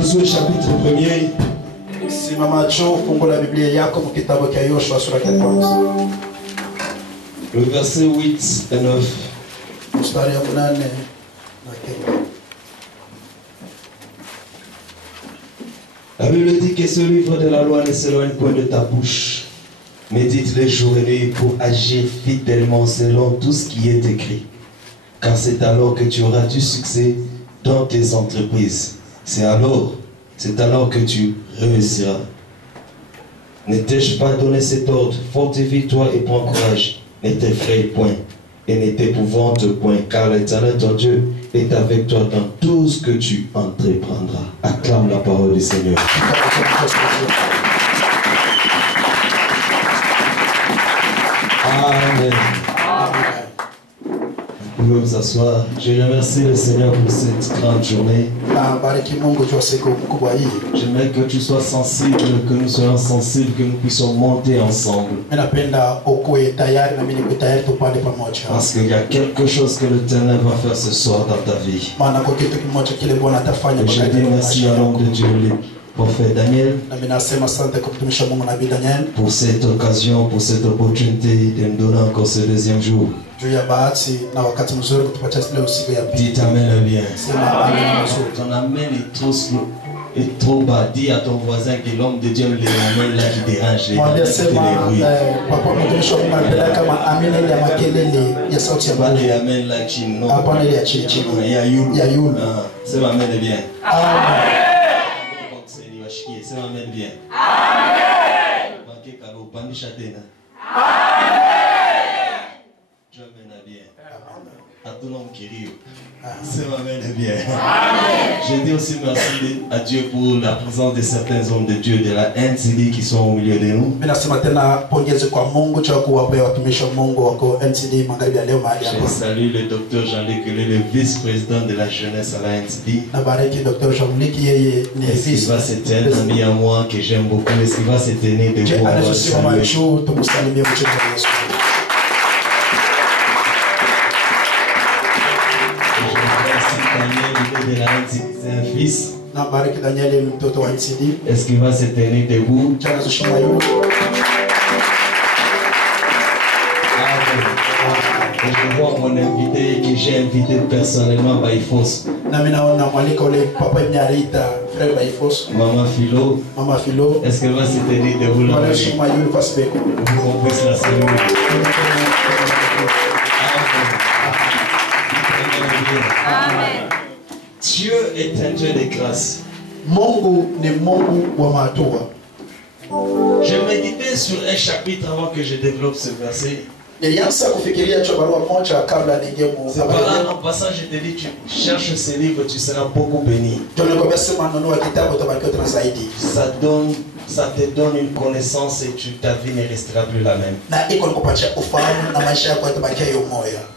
Josué chapitre 1er. Simama cho fungu la Biblia yako mu kitabu cha Yoshua sura ya kwanza. Le verset 8 et 9. Mstari wa 8 na 9. La Bible dit que ce livre de la loi ne s'éloigne point de ta bouche. Médite-le jour et nuit pour agir fidèlement selon tout ce qui est écrit. Car c'est alors que tu auras du succès dans tes entreprises. C'est alors que tu réussiras. Ne t'ai-je pas donné cet ordre? Fortifie-toi et prends courage. Ne t'effraie point et ne t'épouvante point, car l'Éternel ton Dieu est avec toi dans tout ce que tu entreprendras. Acclame la parole du Seigneur. Amen. Vous pouvez vous asseoir. Je remercie le Seigneur pour cette grande journée. J'aimerais que tu sois sensible, que nous soyons sensibles, que nous puissions monter ensemble. Parce qu'il y a quelque chose que l'Éternel va faire ce soir dans ta vie. Et je dis merci à l'homme de Dieu, le prophète Daniel, pour cette occasion, pour cette opportunité de nous donner encore ce deuxième jour. Dites amen bien. Ton amen est trop bas. Dis à ton voisin que l'homme de Dieu le amen là qui dérange. Pas les amen là qui non. C'est ma amen bien. C'est ma amen bien. À tout le monde qui rit. C'est ma mère bien. Je dis aussi merci à Dieu pour la présence de certains hommes de Dieu de la NCD qui sont au milieu de nous. Je salue le docteur Jean-Luc, le vice-président de la jeunesse à la NCD. Est-ce qu'il va se tenir, un ami à moi que j'aime beaucoup, est-ce qu'il va se tenir debout? De la NCD, c'est un fils. Est-ce qu'il va se tenir debout? Je vois mon invité que j'ai invité personnellement, Baïfos. Maman Philo. Est-ce qu'elle va se tenir debout là? Pour qu'on puisse la saluer. Amen. Dieu est un Dieu de grâce. Je méditais sur un chapitre avant que je développe ce verset. C'est par là, en passant, je te dis, tu cherches ce livre, tu seras beaucoup béni. Ça te donne une connaissance et ta vie ne restera plus la même.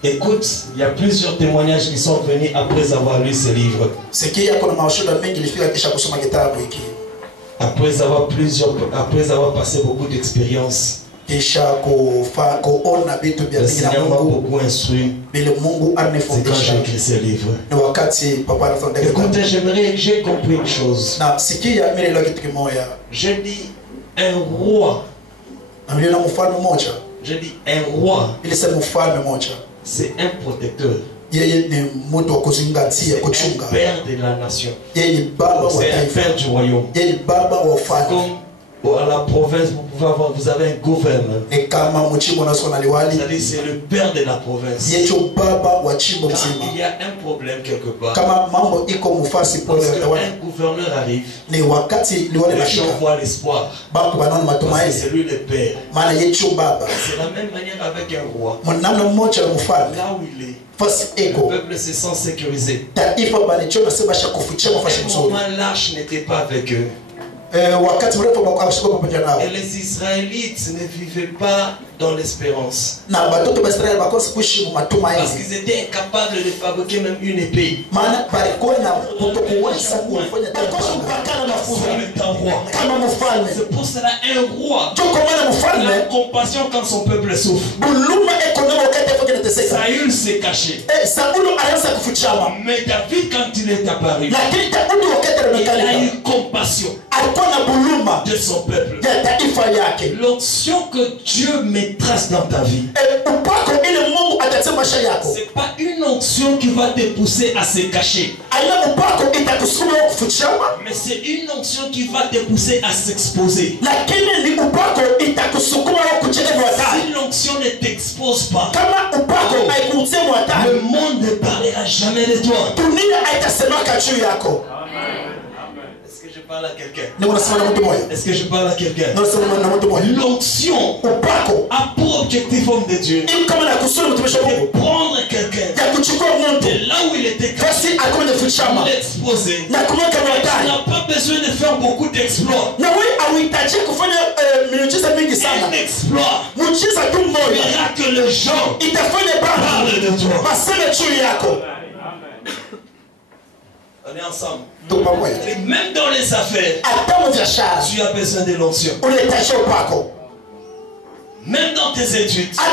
Écoute, il y a plusieurs témoignages qui sont venus après avoir lu ce livre. Après avoir passé beaucoup d'expériences. Le Seigneur m'a beaucoup instruit. C'est quand j'ai écrit ce livre. Écoutez, j'ai compris une chose. Je dis un roi. Je dis un roi. C'est un protecteur. C'est un père de la nation. C'est un père du royaume. Comme à la province, vous avez un gouverneur. C'est-à-dire c'est le père de la province. Quand il y a un problème quelque part, parce qu'un gouverneur arrive, les gens voient l'espoir. Parce que c'est lui le père. C'est la même manière avec un roi. Là où il est, le peuple se sent sécurisé. Un moment, l'arche n'était pas avec eux. Et les Israélites ne vivaient pas dans l'espérance. Parce qu'ils étaient incapables de fabriquer même une épée. C'est pour cela un roi il a compassion quand son peuple souffre. Saül s'est caché. Mais David, quand il est apparu, il a eu compassion de son peuple. L'onction que Dieu mettra dans ta vie, c'est pas une onction qui va te pousser à se cacher, mais c'est une onction qui va te pousser à s'exposer. Si l'onction ne t'expose pas, le monde ne parlera jamais de toi. Est-ce que je parle à quelqu'un? Est-ce que je parle à quelqu'un? L'onction a pour objectif, homme de Dieu, de prendre quelqu'un de là où il était caché, l'exposer. Tu n'as pas besoin de faire beaucoup d'exploits. Un exploit verra que les gens parlent de toi. On est ensemble. Et même dans les affaires, tu as besoin de l'onction. Même dans tes études, tu as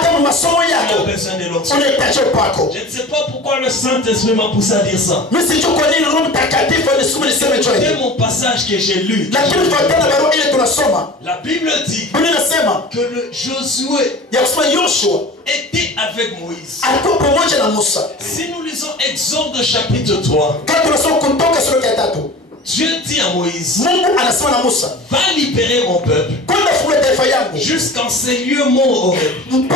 besoin de l'onction. Je ne sais pas pourquoi le Saint-Esprit m'a poussé à dire ça. C'était mon passage que j'ai lu. La Bible dit que le Josué était avec Moïse. Si nous lisons Exode chapitre 3, Dieu dit à Moïse, va libérer mon peuple jusqu'en ces lieux morts horribles.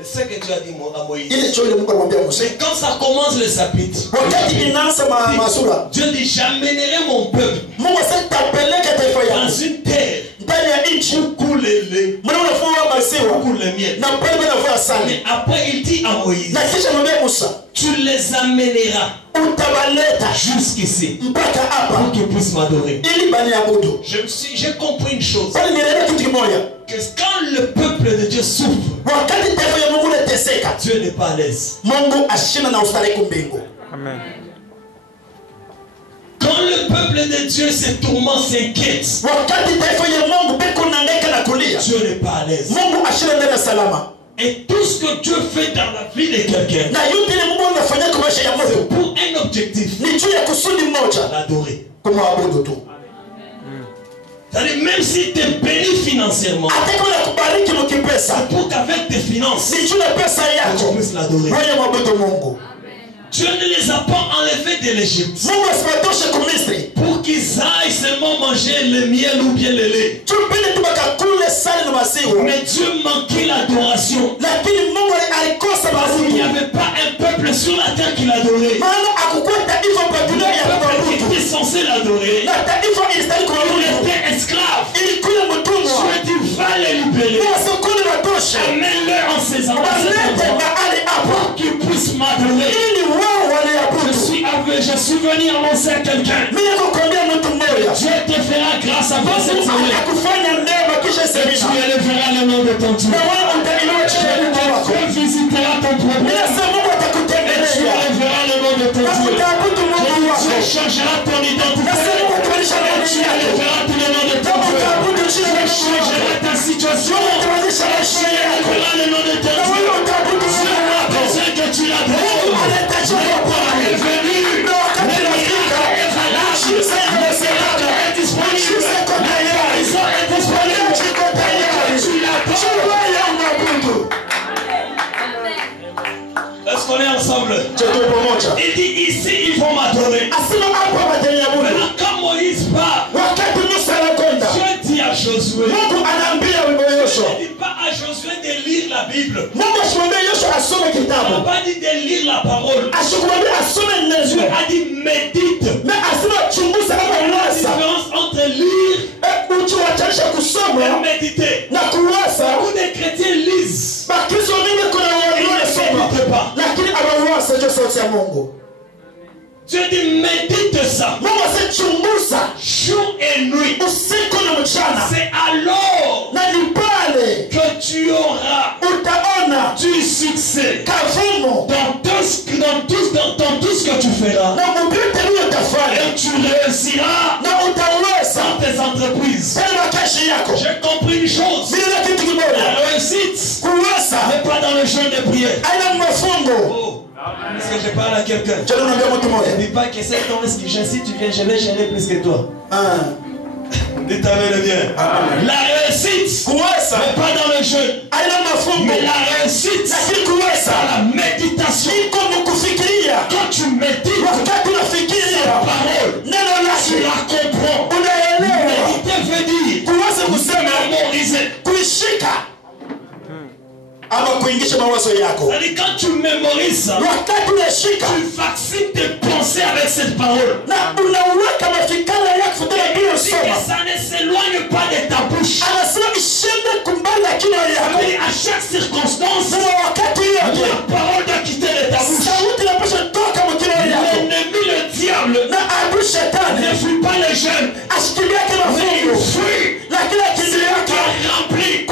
C'est ce que Dieu a dit à Moïse. Mais quand ça commence le chapitre, Dieu dit, j'amènerai mon peuple dans une terre où coule le lait, où coule le miel. Mais après il dit à Moïse, tu les amèneras jusqu'ici pour qu'ils puissent m'adorer. J'ai compris une chose, que quand le peuple de Dieu souffre, Dieu n'est pas à l'aise. Amen. Quand le peuple de Dieu se tourmente, s'inquiète, Dieu n'est pas à l'aise. Et tout ce que Dieu fait dans la vie de quelqu'un, c'est pour un objectif, l'adorer. C'est-à-dire, même si tu es béni financièrement, c'est pour qu'avec tes finances, tu puisses l'adorer. Dieu ne les a pas enlevés de l'Égypte pour qu'ils aillent seulement manger le miel ou bien le lait. Mais Dieu manquait l'adoration. Parce qu'il n'y avait pas un peuple sur la terre qui l'adorait. Le peuple qui était censé l'adorer, il était esclave. Dieu dit, va les libérer. Amène-le en ses endroits pour qu'ils puissent m'adorer. Je suis venu annoncer à quelqu'un, Dieu te fera grâce à cette soirée. Tu élèveras le nom de ton Dieu. Dieu visitera ton problème. Et tu élèveras le nom de ton Dieu. Dieu changera ton identité. Et tu élèveras tout le nom de ton Dieu. Dieu changera ta situation. Et tu élèveras le nom de ton Dieu. Dieu a besoin que tu l'adores. Il est venu. Est-ce qu'on est ensemble? Il dit ici ils vont m'adorer. Maintenant quand Moïse part, Dieu dit à Josué, il ne dit pas à Josué de lire la Bible. Il n'a pas dit de lire la parole. Dieu a dit médite. La différence entre lire et méditer. Beaucoup de chrétiens lisent. Ils ne méditent pas. Dieu dit médite ça. Jour et nuit. C'est alors que tu auras du succès dans tout ce que tu feras. Et tu réussiras dans tes entreprises. J'ai compris une chose. La réussite n'est pas dans le jeûne de prière. Oh. Est-ce que je parle à quelqu'un? Ne dis pas que cet homme, si tu viens, je vais gêner plus que toi. Dites-le bien. La réussite n'est pas dans le jeûne. Mais la réussite, c'est dans la méditation. Quand tu médites la parole, tu la comprends. Méditer veut dire mémoriser. Quand tu mémorises ça, tu vaccines tes pensées avec cette parole. Ça ne s'éloigne pas de ta bouche. À chaque circonstance, la parole doit quitter de ta bouche. L'ennemi, le diable, ne fuit pas les jeunes, mais il fuit celui qui est rempli.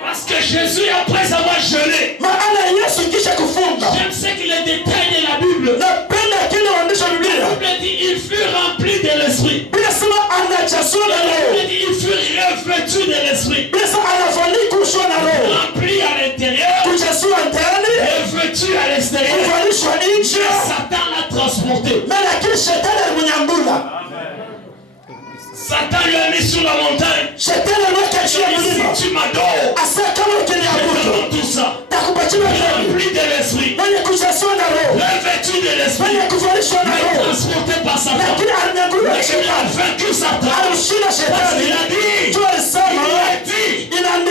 Parce que Jésus, après avoir jeûné, j'aime ce que les détails de la Bible. La Bible dit il fut rempli de l'esprit. La Bible dit il fut revêtu de l'esprit. Rempli à l'intérieur, revêtu à l'extérieur. Satan l'a transporté. Satan lui a mis sur la montagne. Si tu m'adores, je te donne tout ça. Rempli de l'esprit, revêtu de l'esprit, mais transporté par Satan. Mais il a vaincu Satan. Parce qu'il a dit, il a dit,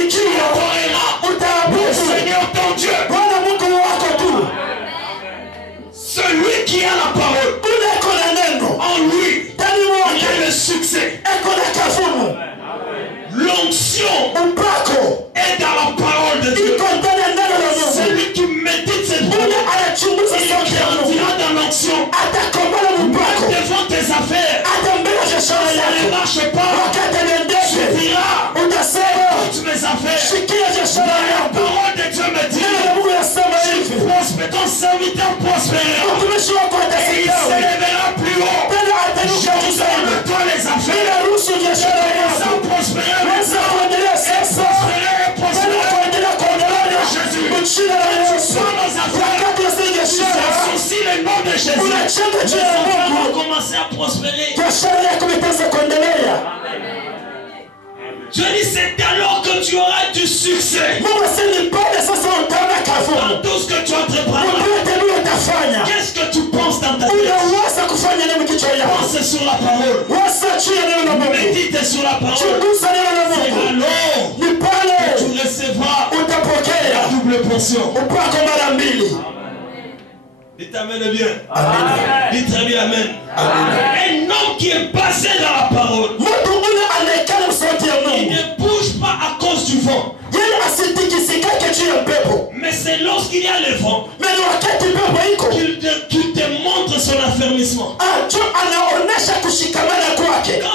tu adoreras le Seigneur ton Dieu. Celui qui a la parole, en lui, il a le succès. L'onction est dans la parole de Dieu. Celui qui médite cette parole, il grandira dans l'onction. Même devant tes affaires, ça ne marche pas. Tu diras, toutes mes affaires, la parole de Dieu me dit, tu prospères, ton serviteur prospérera. Et il s'élèvera plus haut. Je vous donne toi les affaires. Ça prospérera. Et prospérera. Jésus. Tu sois nos affaires. Tu associes le nom de Jésus. Nous allons commencer à prospérer. Je dis c'est alors que tu auras du succès. Dans tout ce que tu entreprendras. Qu'est-ce que tu penses dans ta tête? Pense sur la parole. Médite sur la parole. C'est alors que tu recevras la double portion. Dites amen bien. Amen. Dites très bien amen. Amen. Un homme qui est basé dans la parole, il ne bouge pas à cause du vent. Mais c'est lorsqu'il y a le vent qu'il te montre son affermissement. Quand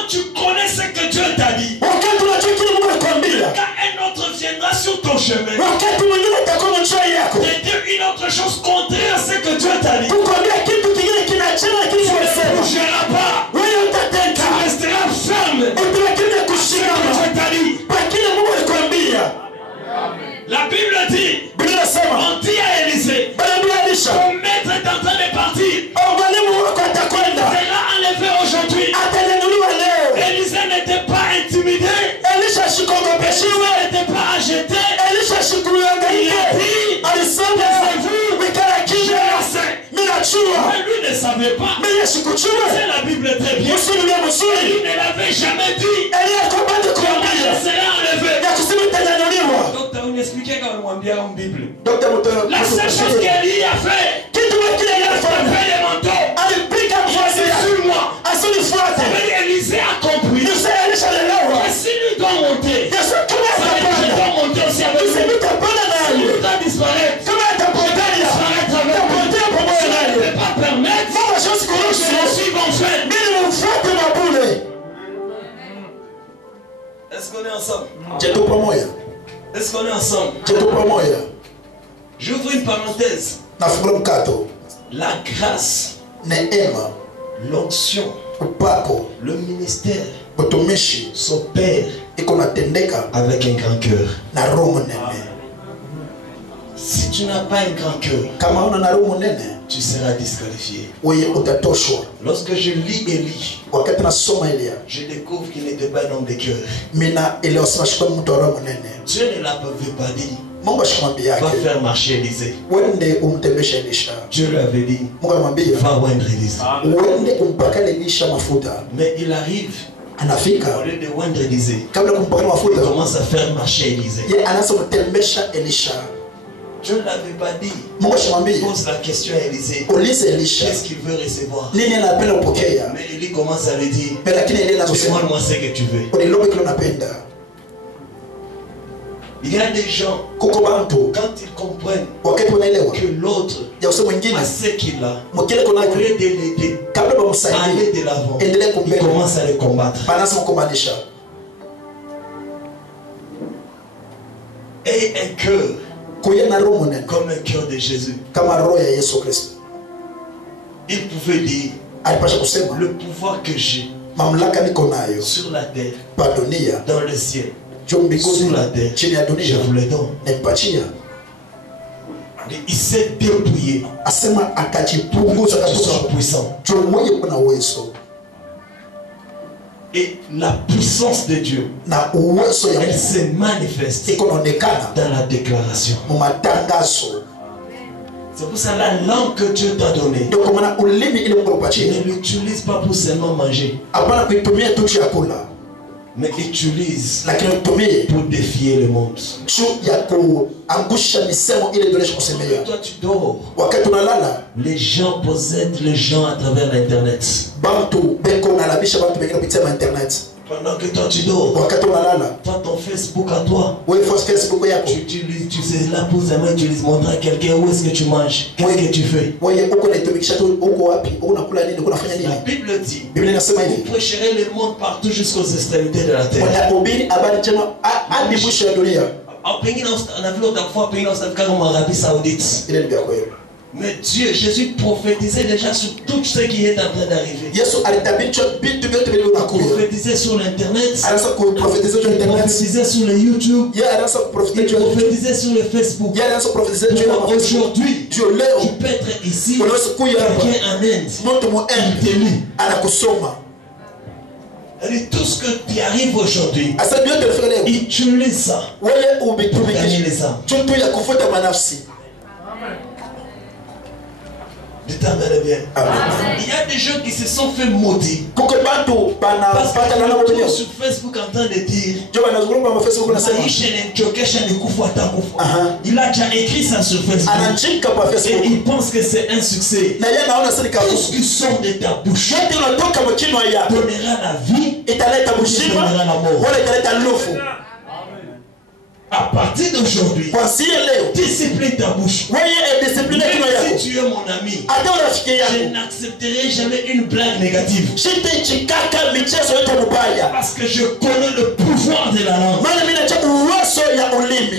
tu connais ce que Dieu t'a dit, quand un autre viendra sur ton chemin et dire une autre chose contraire à ce que Dieu t'a dit, tu ne bougeras pas. Tu resteras ferme. La Bible dit, on dit à Élisée, ton maître est en train de partir. Sera enlevé aujourd'hui. Élisée n'était pas intimidé. Élisée n'était pas agité. Il a dit, je le sais. Mais lui ne savait pas. C'est la Bible très bien. Lui ne l'avait jamais dit. Je serai enlevé. Docteur, on expliquait quand on bien en Bible. La seule chose qu'Élie a fait, il a frappé les manteaux. Il a dit sur moi. Élisée a compris. Et si lui doit monter, je dois monter aussi avec lui. Si lui doit disparaître, disparaître avec ensemble? Est-ce qu'on est ensemble? J'ouvre une parenthèse. La grâce, l'onction, le ministère s'opère avec un grand cœur. Si tu n'as pas un grand cœur, tu seras disqualifié. Lorsque je lis Élie, je découvre qu'il n'était pas un homme de cœur. Dieu ne l'avait pas dit. Va faire marcher Élisée. Dieu lui avait dit, va oindre Élisée. Mais il arrive, au lieu de oindre Élisée, il commence à faire marcher Élisée. Dieu ne l'avait pas dit. Il pose la question à Élisée. Qu'est-ce qu'il veut recevoir? Mais Élie commence à lui dire, demande-moi ce que tu veux. Il y a des gens, quand ils comprennent que l'autre a ce qu'il a, au lieu de l'aider, aller de l'avant, ils commencent à le combattre. Et un cœur comme un cœur de Jésus. Il pouvait dire, le pouvoir que j'ai sur la terre, dans le ciel, sous la terre, je vous le donne. Il s'est dépouillé pour que tu sois puissant. Et la puissance de Dieu, elle se manifeste dans la déclaration. C'est pour ça la langue que Dieu t'a donnée, ne l'utilise pas pour seulement manger, mais utilise pour défier le monde. Toi tu dors, les gens possèdent les gens à travers l'internet. Pendant que toi tu dors, toi ton Facebook à toi, tu sais là pour seulement montrer à quelqu'un où est-ce que tu manges, qu'est-ce que tu fais. La Bible dit, vous prêcherez le monde partout jusqu'aux extrémités de la terre. On a vu l'autre fois en Arabie Saoudite. Mais Dieu, Jésus prophétisait déjà sur tout ce qui est en train d'arriver. Il prophétisait sur l'internet, il prophétisait sur le YouTube, il prophétisait sur le Facebook. Aujourd'hui, tu peux être ici, quelqu'un en Inde, il te lit. Et tout ce que tu arrives aujourd'hui, utilise ça pour gagner les âmes. Bien. Il y a des gens qui se sont fait maudits parce qu'ils sont sur Facebook en train de dire il a déjà écrit ça sur Facebook et il pense que c'est un succès. Tout ce qui sort de ta bouche donnera la vie et donnera la mort. À partir d'aujourd'hui, discipline ta bouche. Même si tu es mon ami, je n'accepterai jamais une blague négative. Parce que je connais le pouvoir de la langue.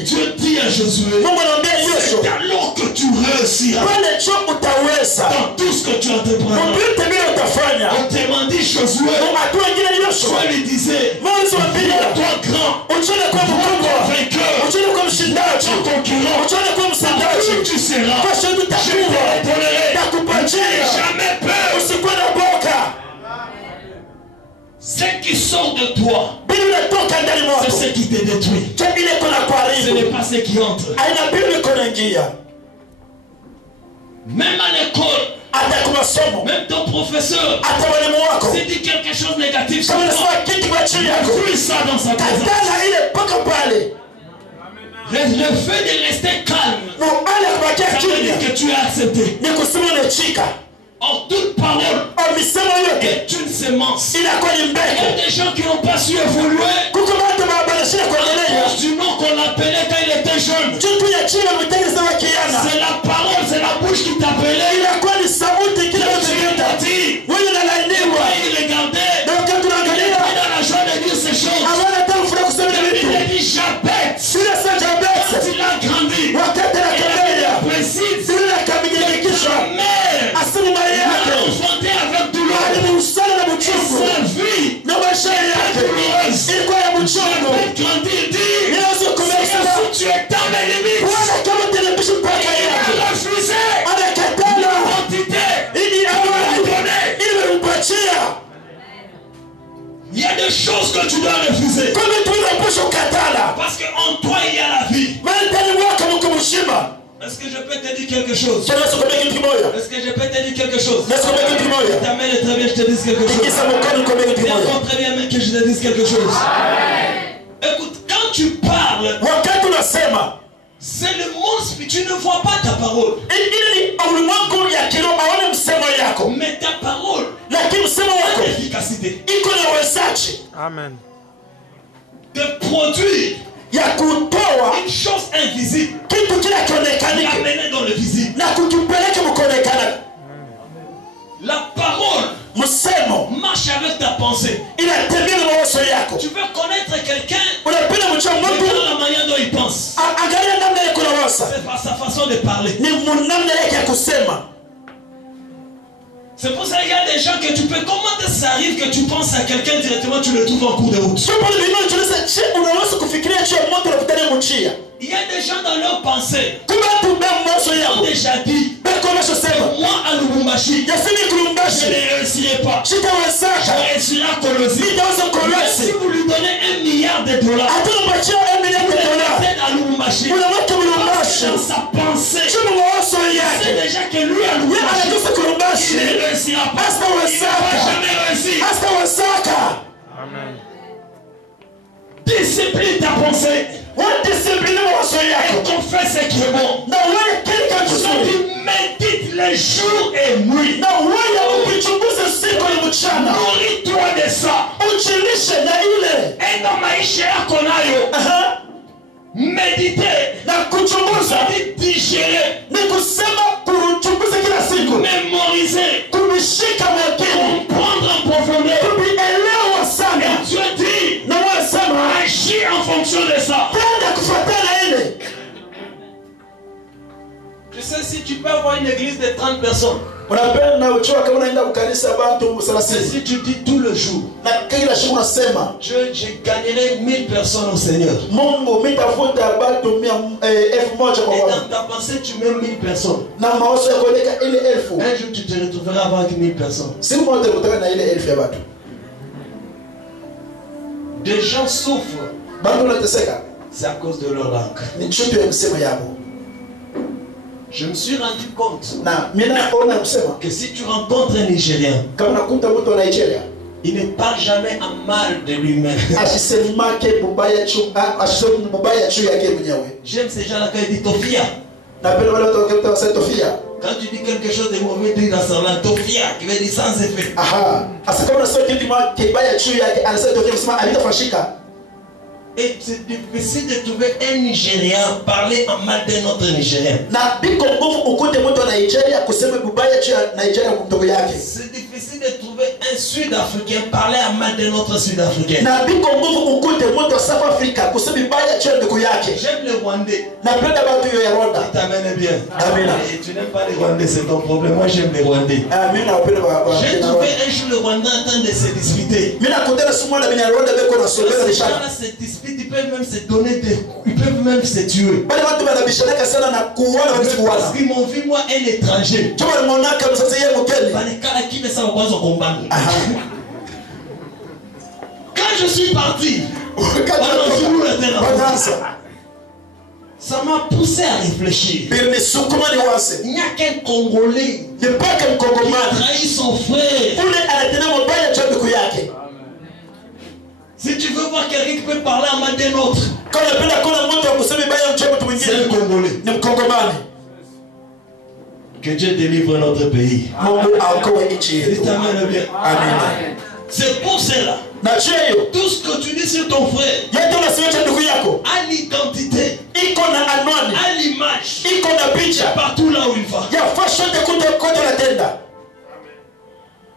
Dieu dit à Josué, c'est alors que tu réussiras dans tout ce que tu entreprendras. On te m'a dit Josué, toi lui disais, toi grand, vainqueur, tu seras, je te répondrai, jamais peur. Ce qui sort de toi, c'est ce qui te détruit. Ce n'est pas ce qui entre. Même à l'école, même ton professeur, s'il dit quelque chose de négatif sur toi, détruis ça dans sa présence. Le fait de rester calme, ça veut dire que tu as accepté. Or, toute parole est une sémence. Il y a des gens qui n'ont pas su évoluer à cause du nom qu'on l'appelait quand il était jeune. C'est la parole, c'est la bouche qui t'appelait. Il t'a dit. Il regardait. Il était dans la joie de dire ces choses. Est-ce que je peux te dire quelque chose? Est-ce que je peux te dire quelque chose? Ta main est très bien, je te dis quelque chose. Viens encore très bien, mais que je te dise quelque chose. Écoute, quand tu parles, c'est le monde spirituel, tu ne vois pas ta parole. Mais ta parole a l'efficacité. Amen. De produire une chose invisible, l'amener dans le visible. La parole marche avec ta pensée. Tu veux connaître quelqu'un, regarde la manière dont il pense. C'est par sa façon de parler. C'est pour ça qu'il y a des gens que tu peux... Comment ça arrive que tu penses à quelqu'un directement, tu le trouves en cours de route? Il y a des gens dans leur pensée qui ont déjà dit, moi à Lubumbashi, je ne réussirai pas. Je réussirai à Colosie. Si vous lui donnez $1 milliard, il aide à Lubumbashi. Dans sa pensée, c'est déjà que lui à Lubumbashi, il ne réussira pas. Il ne va jamais réussir. Amen. Discipline ta pensée. Et confesse ce qui est bon. Tu médites les jours et nuits. Nourris-toi de ça. Et dans maisha yako nayo, méditer, digérer, mémoriser, comprendre en profondeur. Et Dieu dit, agis en fonction de ça. Tu sais, si tu peux avoir une église de 30 personnes, si tu dis tout le jour, je gagnerai 1000 personnes au Seigneur. Et dans ta pensée, tu mets 1000 personnes. Un jour, tu te retrouveras avec 1000 personnes. Des gens souffrent. C'est à cause de leur langue. Je me suis rendu compte que si tu rencontres un Nigérien, il ne parle jamais en mal de lui-même. J'aime ces gens-là quand ils disent Tofia. Quand tu dis quelque chose de mauvais, tu dis dans son langue Tofia, qui veut dire sans effet. Et c'est difficile de trouver un Nigérien parler en mal d'un autre Nigérien. C'est difficile de trouver un Sud-Africain parler en mal d'un autre Sud-Africain. J'aime les Rwandais. Tu t'amènes bien. Et tu n'aimes pas les Rwandais, c'est ton problème. Moi j'aime les Rwandais. J'ai trouvé un jour le Rwandais en train de se disputer. Ils peuvent même se donner des coups, ils peuvent même se tuer. Parce qu'ils m'ont vu moi un étranger. Quand je suis parti, ça m'a poussé à réfléchir. Il n'y a qu'un Congolais qui trahit son frère. Si tu veux voir quelqu'un qui peut parler en mal d'un autre, c'est le Congolais. Que Dieu délivre notre pays. C'est pour cela. Tout ce que tu dis sur ton frère a l'identité, a l'image, partout là où il va.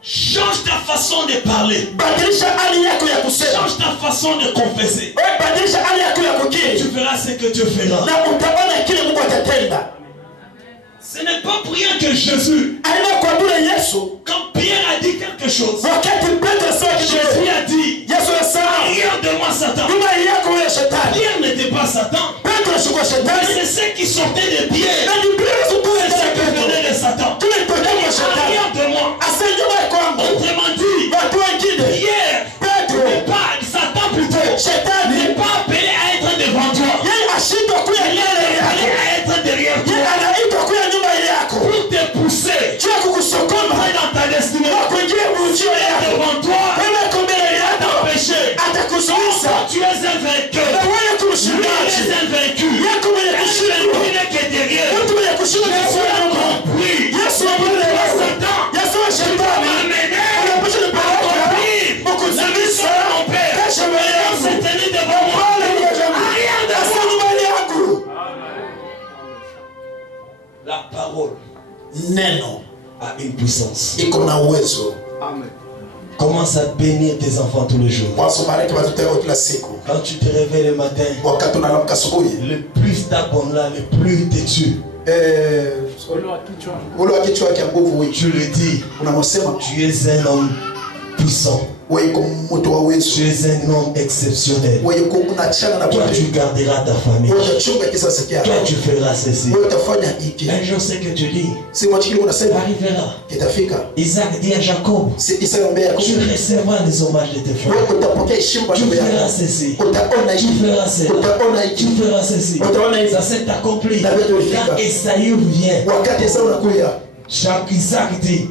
Change ta façon de parler. Change ta façon de confesser. Tu verras ce que Dieu fera. Ce n'est pas pour rien que Jésus, quand Pierre a dit quelque chose, Jésus a dit, arrière de moi Satan. Pierre n'était pas Satan. C'est ce qui sortait de Pierre. C'est ce qui venait de Satan. Arrière de moi. Autrement dit, Pierre n'est pas Satan plutôt. N'est pas appelé à être devant toi. Il est appelé à être derrière toi. parole neno a une puissance. iko na uwezo. Amen. Commence à bénir tes enfants tous les jours. Quand tu te réveilles le matin, le plus t'abonnes, le plus tu tues. Tu le dis, tu es un homme puissant. Tu es un homme exceptionnel. Toi, tu garderas ta famille. Toi, tu feras ceci. Un jour, c'est que tu dis, arrivera. Isaac dit à Jacob, tu recevras les hommages de tes frères. Tu feras ceci. Tu feras cela. Tu feras ceci. Ça s'est accompli. Quand Esaïe vient, Isaac dit,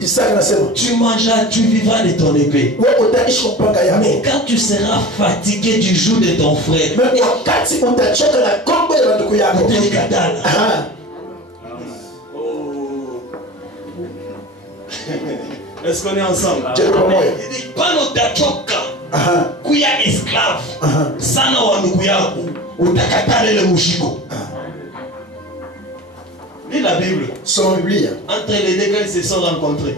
tu mangeras, tu vivras de ton épée. Mais quand tu seras fatigué du jour de ton frère, est-ce qu'on est ensemble? Il dit, quand tu es esclave, sana wa ndugu yako utakatale le mushiko. Lis la Bible. Entre les deux, quand ils se sont rencontrés,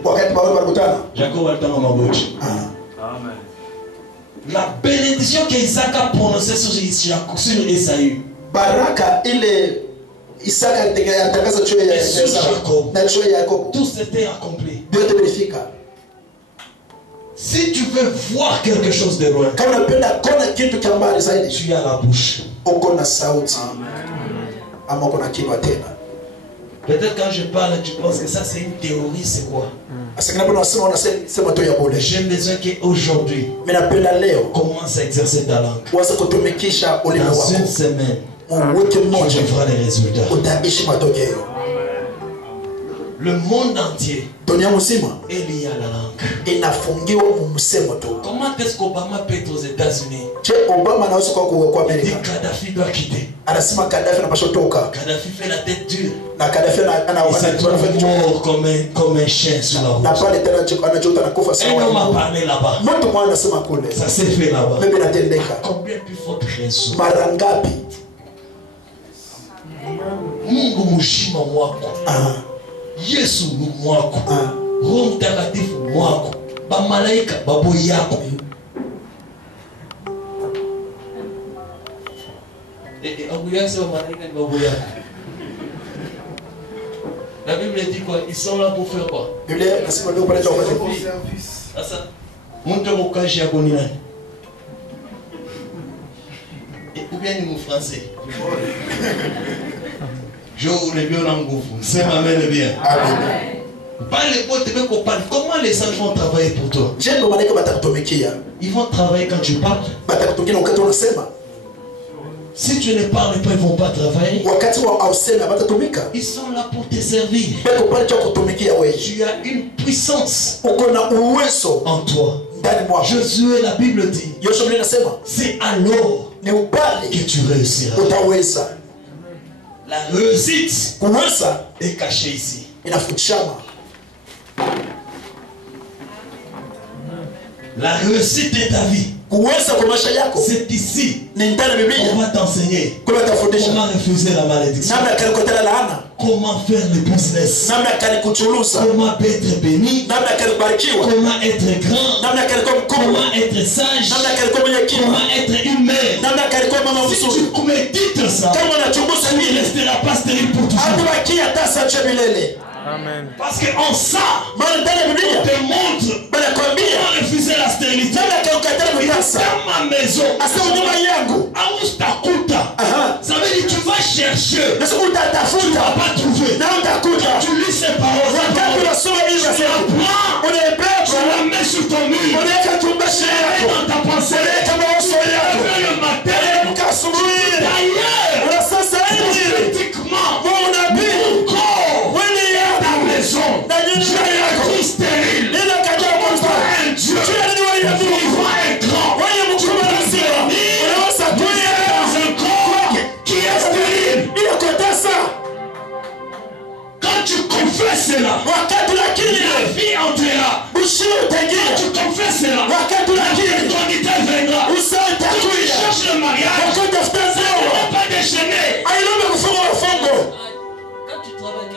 Jacob a le temps à Mabochi. La bénédiction qu'Isaac a prononcée sur Esaü, baraka ile Isaka atangaza juu ya Jacob na juu ya Yakobo, tout s'était accompli. Si tu veux voir quelque chose de loin, tu as la bouche. Peut-être quand je parle, tu penses que ça c'est une théorie, c'est quoi? J'ai besoin qu'aujourd'hui, commence à exercer ta langue. Dans une semaine, tu verras les résultats. Le monde entier est lié à la langue. Comment est-ce qu'Obama peut être aux États-Unis? Il dit Kadhafi doit quitter. Kadhafi fait la tête dure. Il se trouve mort comme un chien sur la route. Un homme a parlé là-bas. Ça s'est fait là-bas. Combien plus forte raison? Mungu mushima mwako. Yesu ni mwako. Roho Mtakatifu mwako. Bamalaika babo yako. La Bible dit quoi? Ils sont là pour faire quoi? Ou bien nous français. Je voulais bien en gouffre. C'est ma mère bien. Comment les anges vont travailler pour toi? Ils vont travailler quand tu parles. Si tu ne parles pas, ils ne vont pas travailler. Ils sont là pour te servir. Tu as une puissance en toi. Josué, la Bible dit, c'est alors que tu réussiras. La réussite est cachée ici. La réussite de ta vie, c'est ici. On va t'enseigner comment refuser la malédiction, comment faire le business, comment être béni, comment être grand, comment être sage, comment être une mère. Si tu médites ça, tu ne resteras pas stérile pour toujours. Amen. Parce qu'en ça, on te montre comment refuser la stérilité. Dans ma maison, ça veut dire que tu vas chercher, tu ne vas pas trouver. Tu lis ces paroles, tu la mets sur ton mur, tu la mets dans ta pensée, tu la mets le matin. D'ailleurs, politiquement, mon corps, ta maison, je l'ai stérile. Un Dieu vivant et grand. Tu peux venir dans un corps qui est stérile. Quand tu confesses cela, la vie entrera. Quand tu confesses cela, la fécondité viendra. Quand tu cherches le mariage, ça ne va pas déchaîner. Quand tu travailles,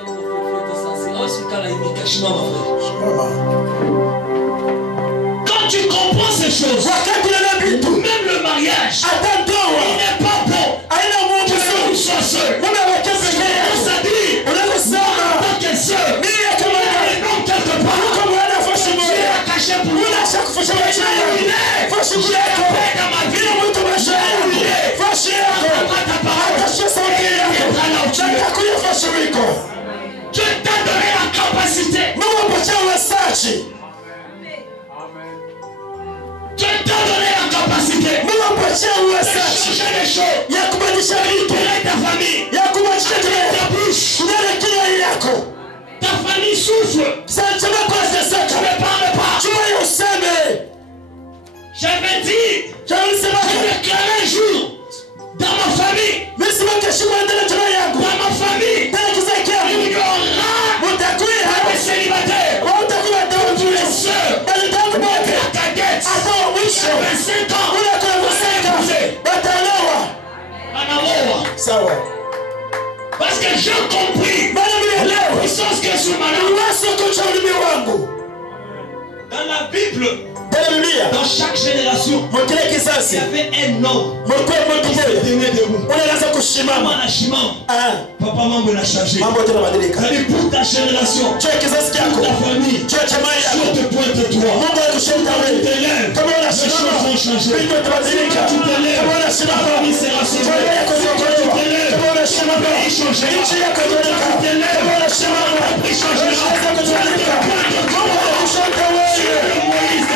choses. Libérer ta famille. Ta bouche. Ta famille souffre. Tu ne parles pas. J'avais dit, je déclarais un jour dans ma famille, il y aura des célibataires, tous les sœurs, des cadettes, 25 ans, parce que j'ai compris la puissance qui est sur ma langue. Dans la Bible, dans chaque génération, il y avait un homme qui se tenait debout. Papa Mambo l'a chargé. Pour ta génération, pour ta famille, Dieu te pointe toi. Tu t'élèves, les choses vont changer. Tu t'élèves, ta famille sera sauvée. Tu t'élèves, ton pays changera. Tu t'élèves, ton pays changera. Moïse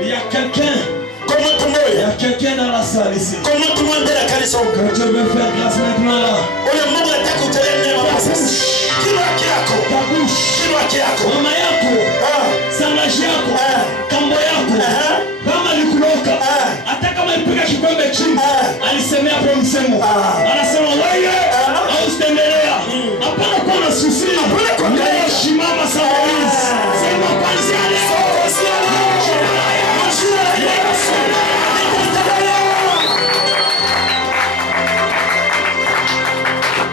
Il y a quelqu'un. Il y a quelqu'un dans la salle ici. Quand je veux faire grâce maintenant là. Ta bouche. Mama yako. Sangaji yako. Kambo yako. Kama likuloka. Hata kama ipiga kikombe chini. Alisemea hapo msemo. Anasema wewe au stendelea. Hapana kwa na susi. Leo shimama sawa hizi. Sema kwanza leo.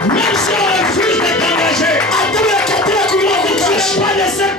Même si on refuse de t'engager, tu n'es pas le seul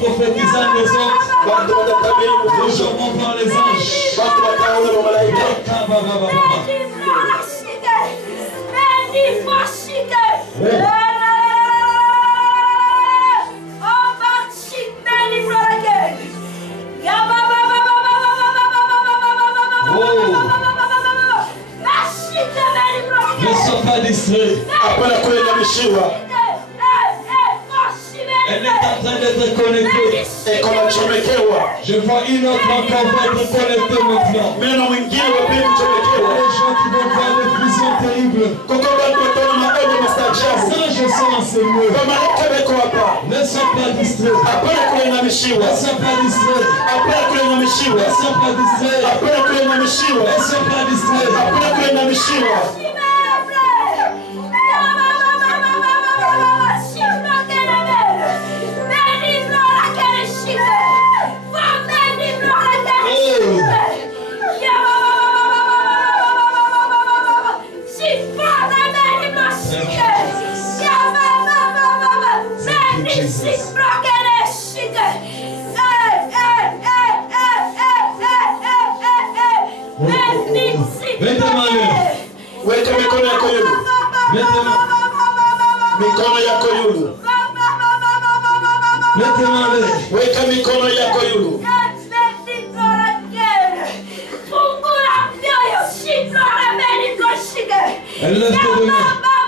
prophétisant les autres. Les gens vont voir les anges. Ne sois pas distrait. Elle est en train d'être connectée. Je vois une autre encore être connectée maintenant. Les gens qui vont voir des visions terribles. Les anges sont enseignés. Ne sois pas distrait. Ne sois pas distrait. Ne sois pas distrait. Ne sois pas distrait. Weka mikono yako yulu. Mikono yako yulu. Weka mikono yako yulu.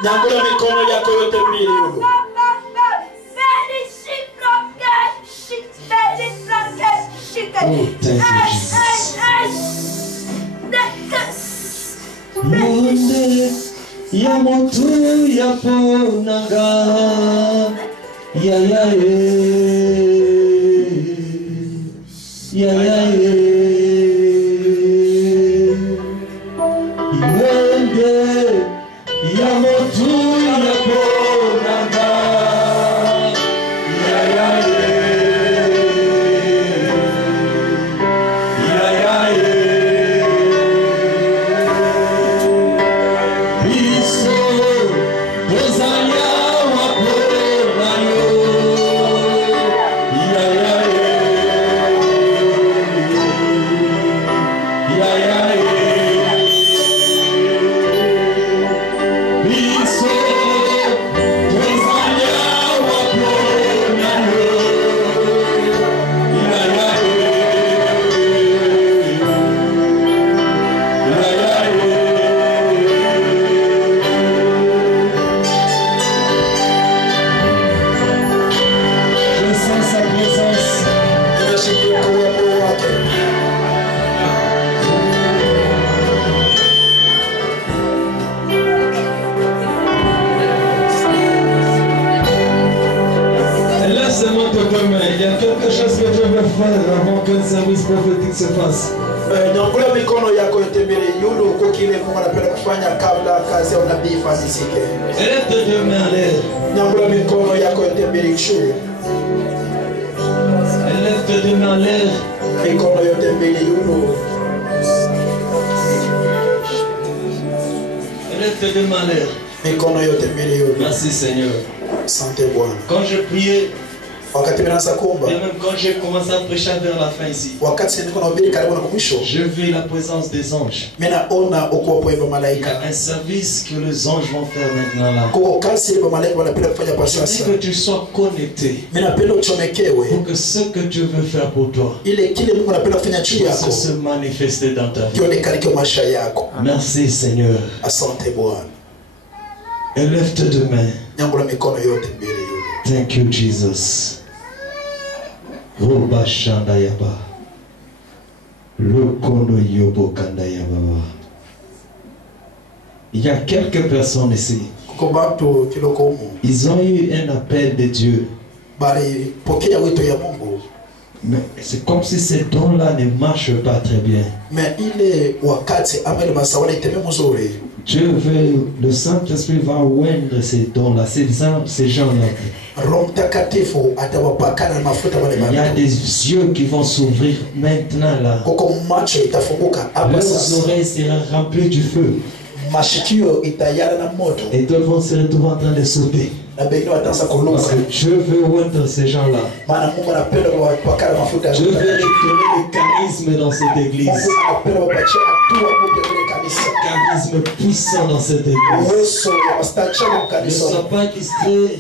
Nyangula mikono yako yote mbili yulu. Oh, thank you, Jesus. Ya motu ya ponanga ya ya ya ya Iwende ya motu ya ponanga ya ya Il y a quelque chose que je veux faire avant que le service prophétique se fasse. Nyangula mikono yako yote mbele yulu kukile Mungu anapenda kufanya kabla kazi ya unabii ifanyike. Lève tes deux mains en l'air. Nyangula mikono yako yote mbele juu. Lève tes deux mains en l'air. Mikono yote mbele yulu. Lève tes deux mains en l'air. Mikono yote mbele yulu. Merci Seigneur. Asante Bwana. Quand je priais, wakati ninaanza kuomba, et même quand j'ai commencé à prêcher vers la fin ici, wakati niko nahubiri karibu na mwisho, je vis la présence des anges. Ninaona ukuwepo wa Il y malaika. a un service que les anges vont faire maintenant là. Kuko kazi ya malaika wanapenda kufanya kwa Je dis sasa. que tu sois connecté Ninapenda uchomekewe pour que ce que Dieu veut faire pour toi ile kile Mungu anapenda kufanya juu yako puisse se manifester dans ta vie. kionekane kwa maisha yako. Merci Seigneur. Asante Bwana. Élève tes deux mains. Nyangula mikono yote mbele yule. Thank you Jesus. Roba shanda yaba. Lokondo yobo kanda yaba. Il y a quelques personnes ici. Kuko bantu kiloko humu. Ils ont eu un appel de Dieu. Bali pokea wito ya Mungu. Mais c'est comme si ces dons-là ne marchent pas très bien. Mais ile wakati ama ile masawana iteme mzuri. Dieu veut, le Saint-Esprit va oindre ces dons-là, ces gens-là. Il y a des yeux qui vont s'ouvrir maintenant là. Leurs oreilles seront remplies du feu. Et d'autres vont se retrouver en train de sauter. Parce que Dieu veut oindre ces gens-là. Dieu veut retourner le charisme dans cette église. Charisme puissant dans cette église. Ne sois pas distrait.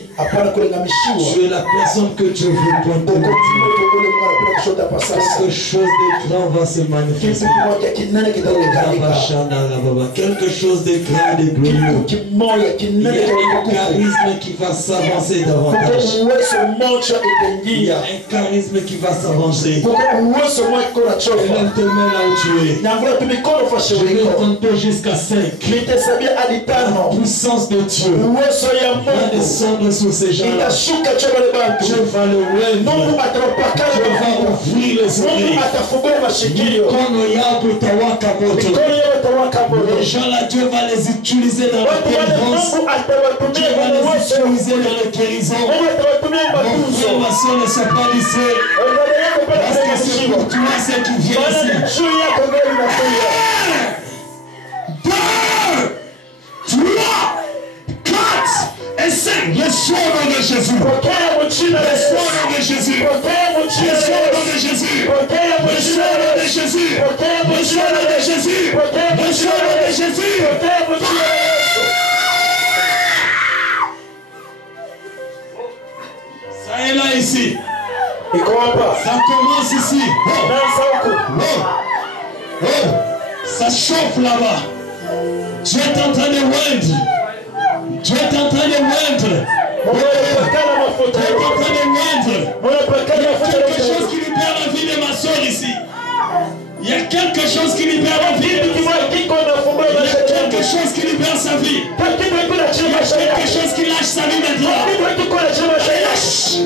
Tu es la personne que Dieu veut pointer. Quelque chose de grand va se manifester. Quelque chose de grand et de glorieux. Il y a un charisme qui va s'avancer davantage. Il y a un charisme qui va s'avancer. Lève tes mains là où tu es. Je vais compter jusqu'à 5. La puissance de Dieu va descendre sur ces gens-là. Dieu va le oindre. Dieu va ouvrir les oreilles. Les gens là, Dieu va les utiliser dans la délivrance. Dieu va les utiliser dans la guérison. Mon frère, ma soeur, ne sois pas distrait. Parce que c'est pour toi ce qui vient ici. 1, 2, 3, 4 et 5. Reçois au nom de Jésus. Reçois au nom de Jésus. Reçois au nom de Jésus. Reçois au nom de Jésus. Reçois au nom de Jésus. Reçois au nom de Jésus. Ça est là ici. Ça commence ici. Ça chauffe là-bas. Dieu est en train de oindre. Dieu est en train de oindre. Dieu est en train de oindre. Il y a quelque chose qui libère la vie de ma soeur ici. Il y a quelque chose qui libère la vie de ma soeur. Il y a quelque chose qui libère sa vie. Il y a quelque chose qui lâche sa vie maintenant. Allez, lâche.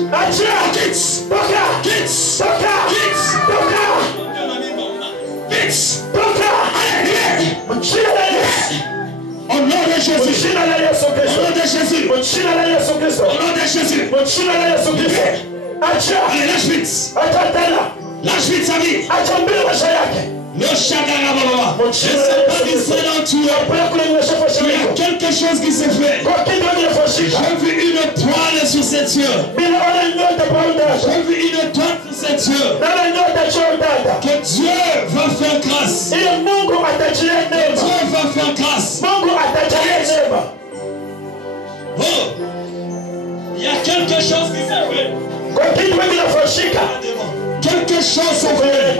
Quitte. Au nom de Jésus. Au nom de Jésus. Au nom de Jésus. Allez, lâche vite. Lâche vite sa vie. Le chagrin, ne s'est pas distrait dans tout. Il y a quelque chose qui s'est fait. J'ai vu une toile sur cette yeux. J'ai vu une toile sur cette yeux. Que Dieu va faire grâce. Que Dieu va faire grâce. Oh, il y a quelque chose qui s'est fait. Quelque chose s'est fait.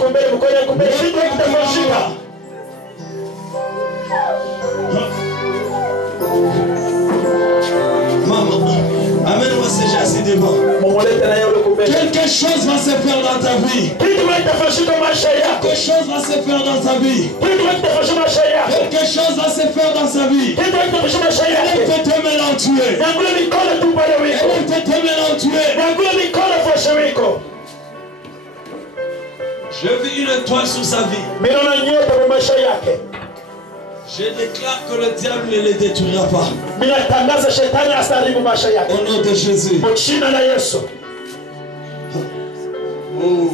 Maman, amène-moi ces jassis devant. Quelque chose va se faire dans ta vie. Quelque chose va se faire dans ta vie. Quelque chose va se faire dans sa vie. Elle peut te mélanger. Elle peut te mélanger. Je vis une étoile sur sa vie. Je déclare que le diable ne les détruira pas. Au nom de Jésus. Oh.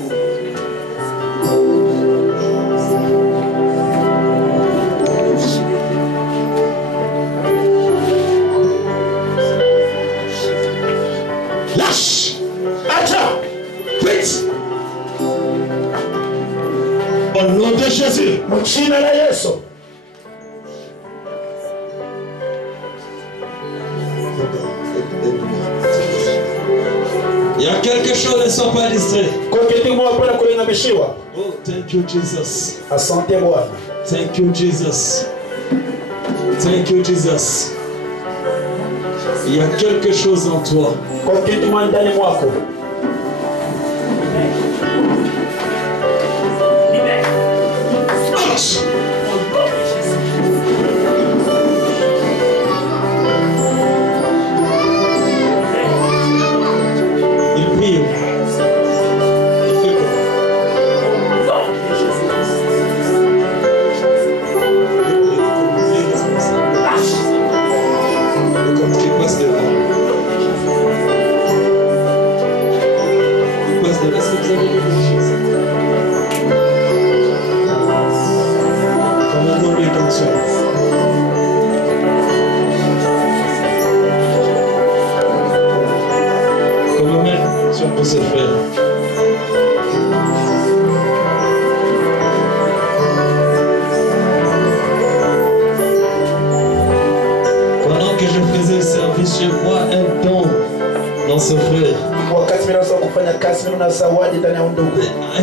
Lâche. Vite. Au nom de Jésus. Il y a quelque chose, ne sois pas distrait. Oh, thank you, Jesus. Thank you, Jesus. Thank you, Jesus. Il y a quelque chose en toi. Il prie.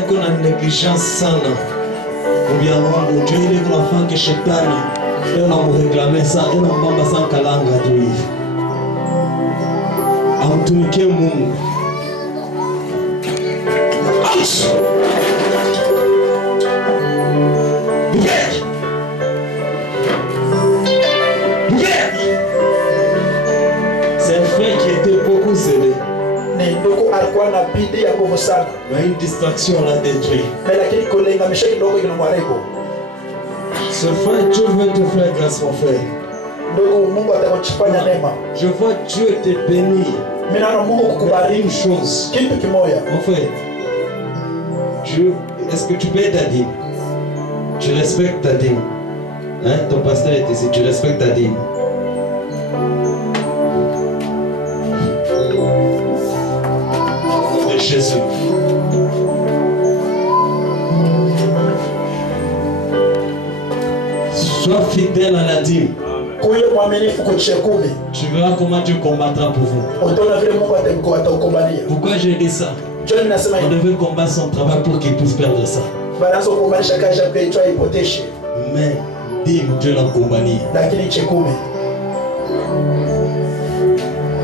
kuna négligence sana. Ubia Mungu Dieu ile kuna fanya que shetani leo na mureklame ça ina mbamba sana kalanga tu hivi. Amtumikie Mungu. C'est un frère qui était beaucoup zélé. Mais une distraction l'a détruit. Ce frère, Dieu veut te faire grâce, mon frère. Je vois Dieu te bénir. Mais une chose, mon frère, Dieu, est-ce que tu payes ta dîme? Tu respectes ta dîme. Hein? Ton pasteur est ici, tu respectes ta dîme. Au nom de Jésus. Sois fidèle à la dîme. Tu verras comment Dieu combattra pour vous. Pourquoi j'ai dit ça? On devait combattre son travail pour qu'il puisse perdre ça. Mais dîme, Dieu l'a combattu.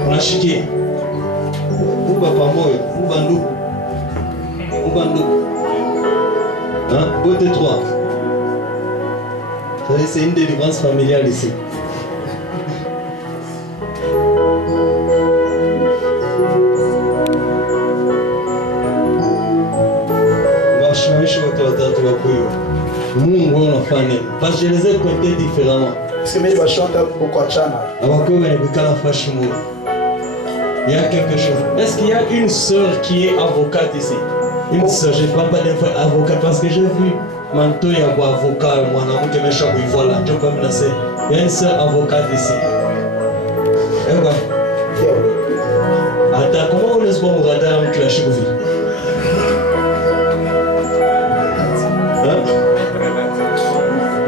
On a chiqué. Uba pamoyo, uba ndugu. Uba ndugu. Hein? Côté 3. C'est une délivrance familiale ici. Parce que je les ai comptés différemment. Il y a quelque chose. Est-ce qu'il y a une sœur qui est avocate ici? Une sœur, je ne parle pas d'un frère avocate parce que j'ai vu Manto y avoir avocat, moi, il y a une sœur avocate ici. Et quoi? Attends, comment on laisse pas mon radar me clasher au vie?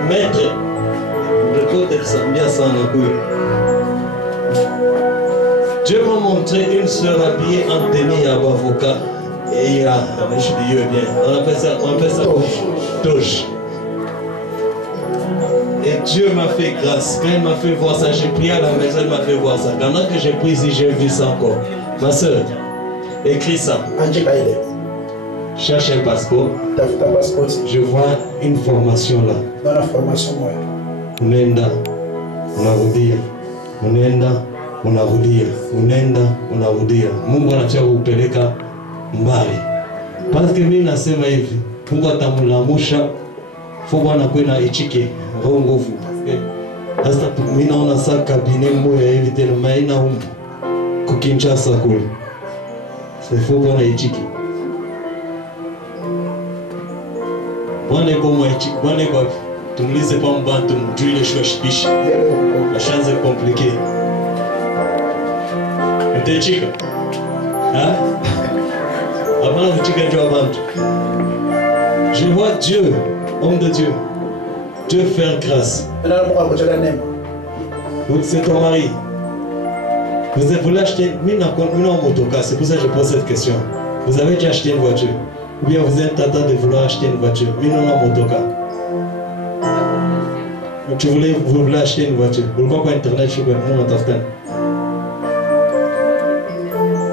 Maître, le côté de bien sans le coup. Dieu m'a montré une sœur habillée en tenue avocat. Et il y a, je dis bien, on appelle ça toge. Et Dieu m'a fait grâce. Quand il m'a fait voir ça, j'ai prié à la maison, il m'a fait voir ça. Pendant que j'ai pris ici, j'ai vu ça encore. Ma soeur, écris ça. Cherche un passeport. Je vois une formation là. Dans la formation, moi. Unenda, unarudia. Unenda, unarudia. Unenda, unarudia. Mungu anataka kupeleka mbali. Parce que mimi nasema hivi, Mungu atamulamusha fogo anakwenda ichike roho nguvu. Hasta mimi naona saa kabine moya hivi tena maina huko kukinchasa kule. C'est fogo na ichike. Bwana iko mwachi, bwana iko tumulize pa mbantu mtuile shwashipishi. La chance est compliquée. Utechika? Hein? Avant de chicken je vois Dieu, homme de Dieu, Dieu faire grâce. C'est ton mari. Vous voulez acheter une motocar, c'est pour ça que je pose cette question. Vous avez déjà acheté une voiture? Ou bien vous êtes en train de vouloir acheter une voiture? Une motocar. Vous voulez acheter une voiture? Vous voulez pas internet chez vous?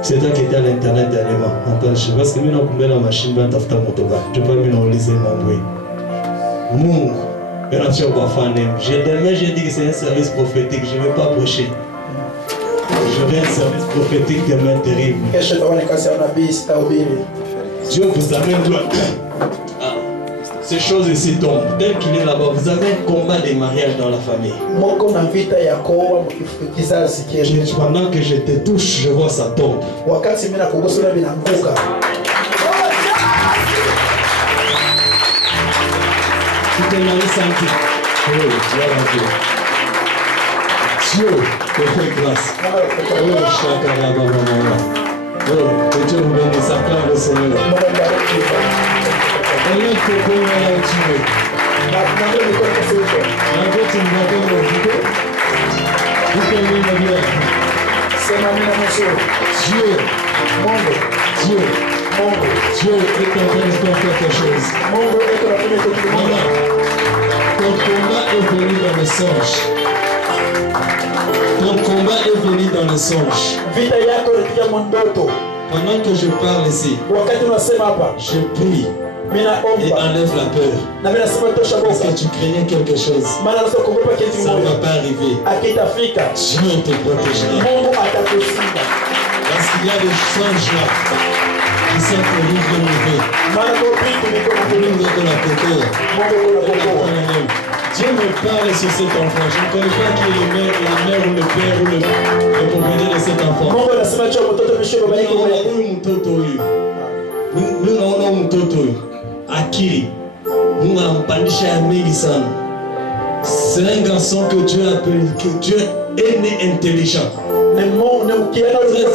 C'est toi qui étais à l'internet dernièrement. Attends, je sais pas ce que nous avons la machine, je vais t'acheter un motocar. Je ne peux pas me laisser m'envoyer. Mungu, demain j'ai dit que c'est un service prophétique, je ne vais pas prêcher. Je veux un service prophétique demain terrible. Dieu vous amène loin. Ces choses ici tombent. Tel qu'il est là-bas, vous avez un combat des mariages dans la famille. Pendant que je te touche, je vois ça tombe. Tu t'es marié senti. Dieu te fait grâce. Que Dieu vous bénisse. Acclame le Seigneur. On est que pour Dieu. Dieu, Dieu est en train de faire quelque chose. Voilà. Ton combat est venu dans le songe. Ton combat est venu dans le songe. Pendant que je parle ici, je prie et enlève la peur. Parce que tu craignais quelque chose. Ça ne va pas arriver. Dieu te protégera. Parce qu'il y a des songes là qui sont Dieu me parle sur cet enfant. Je ne connais pas qui est la mère ou le père ou le propriétaire de cet enfant. Nous avons mtoto Akili. Nous avons pandisha ya mengi sana. C'est un garçon que Dieu appelle, que Dieu est né intelligent. Très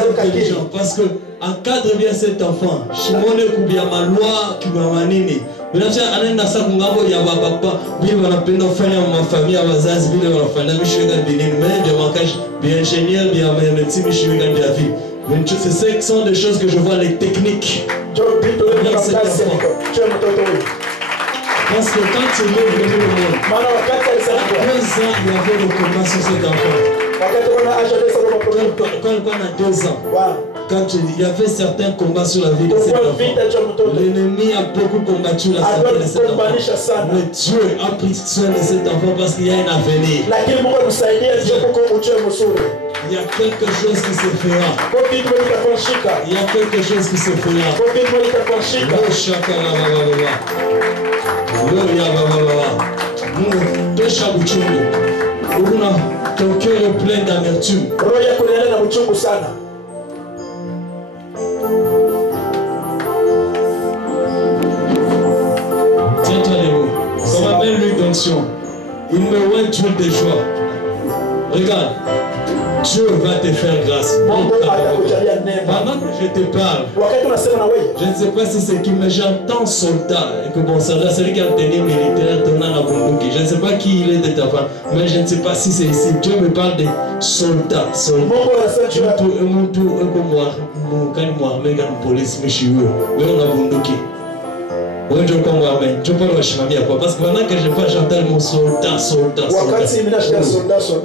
intelligent parce que encadre bien cet enfant. Shimone kubia malwa kibamanini. Unajua anaenda sasa kungambo ya baba vile wanapenda kufanya mafamilia ya wazazi vile wanafanya mishwega binini mais de marquage bien ingénieur bien médecine mishwega de la vie. Ce sont des choses que je vois les techniques. Parce que quand tu es venu au monde, à 2 ans, il y avait le combat sur cet enfant. Quand on a 2 ans, quand il y avait certains combats sur la vie de cet enfant, l'ennemi a beaucoup combattu la santé de cet enfant. Mais Dieu a pris soin de cet enfant parce qu'il y a un avenir. Il y a quelque chose qui se fera. Il y a quelque chose qui se fera. Ton cœur est plein d'amertume. Tiens-toi les mots. Ça m'appelle l'huile d'onction. Il me oint d'huile de joie. Regarde. Dieu va te faire grâce. Pendant que je te parle, je ne sais pas si c'est qui, mais j'entends soldat. Et que bon soldat, c'est lui qui a tenu militaire, je ne sais pas qui il est de ta part, mais je ne sais pas si c'est ici. Dieu me parle de soldats. Parce que maintenant que je parle, j'entends mon soldat.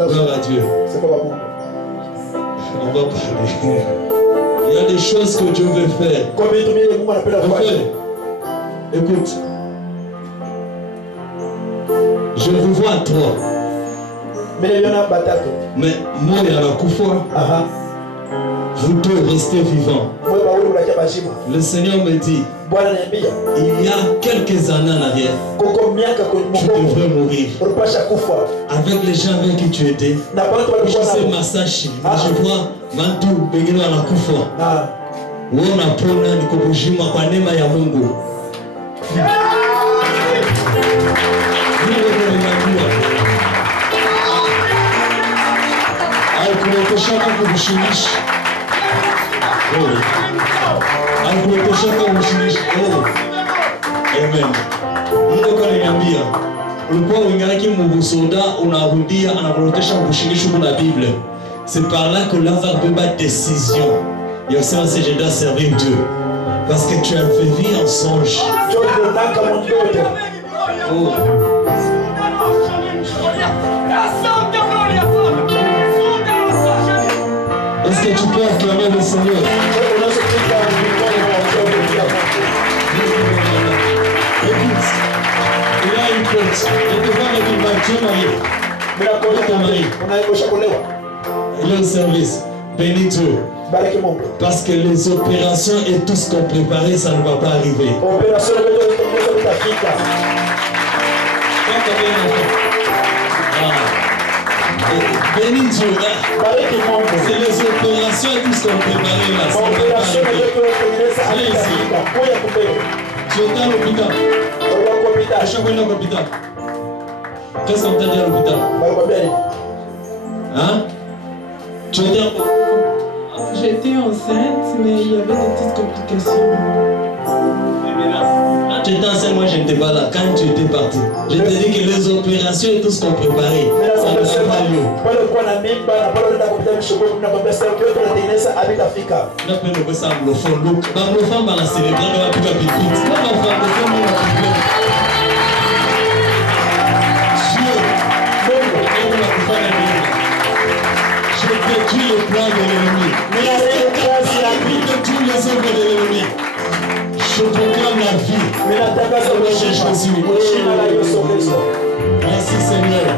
Gloire à Dieu. On va parler. Il y a des choses que Dieu veut faire. Okay. Écoute. Je vous vois à 3. Mais moi, il y a la Koufoua. Vous deux restez vivants. Le Seigneur me dit, il y a quelques années en arrière, tu devrais mourir. Avec les gens avec qui tu étais, je sais Masashi, je vois Mantou Begino à la Koufa. Où on apprend à Nikobujima Panema ya Mungu. Alikuleteshaka kukushinishi. Alikuleteshaka kukushinishi. Amen. Mungu aliniambia, ulikuwa uingaliki mubusoda unarudia anakulotesha kukushinishi kuna Bible. C'est par là que l'on va prendre décision. Et aussi, je dois servir Dieu. Parce que tu as vécu en songe. Oh. Est-ce que tu peux acclamer le Seigneur? Écoute, il y a une porte. Et devant le mari. Il est au service. Bénis Dieu. Parce que les opérations et tout ce qu'on préparait, ça ne va pas arriver. Bénis Dieu. C'est les opérations et tout ce qu'on préparait là. Ça ne va pas arriver. Viens ici. Tu es à l'hôpital. Je suis venu à l'hôpital. Qu'est-ce qu'on t'a dit à l'hôpital? Hein? Tu étais J'étais enceinte, mais il y avait des petites complications. Tu étais enceinte, moi j'ai je n'étais pas là, quand tu étais parti, je t'ai dit que les opérations et tout ce qu'on préparait, ça ne va pas lieu. Je détruis le plan de l'ennemi. Je détruis les œuvres de l'ennemi. Je proclame la vie. Merci Seigneur.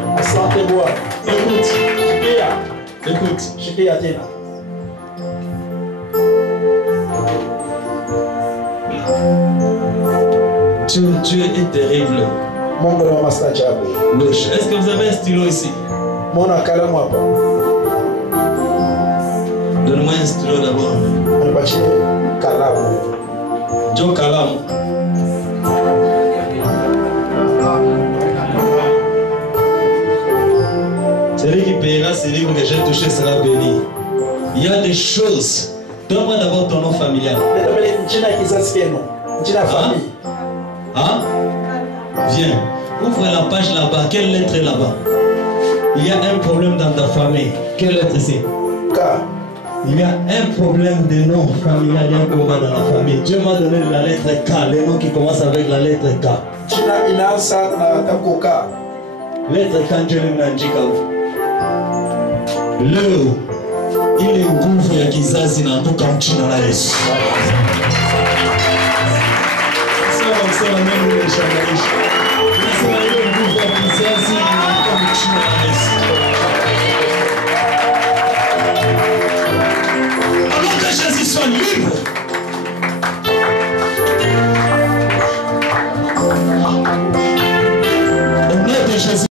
Écoute. Dieu est terrible. Est-ce que vous avez un stylo ici? Donne-moi un stylo d'abord. Joe Kalam. Celui qui paiera, celui que j'ai touché sera béni. Il y a des choses. Donne-moi d'abord ton nom familial. Hein? Viens. Ouvre la page là-bas. Quelle lettre est là-bas? Il y a un problème dans ta famille. Quelle lettre c'est? K. Il y a un problème de nom familial, il y a un combat dans la famille. Dieu m'a donné la lettre K, le nom qui commence avec la lettre K. Lettre K, Dieu l'a dit. Leo, il est nguvu ya kizazi na toka mchina la Yesu. Sasa msema neno ni shangaisha.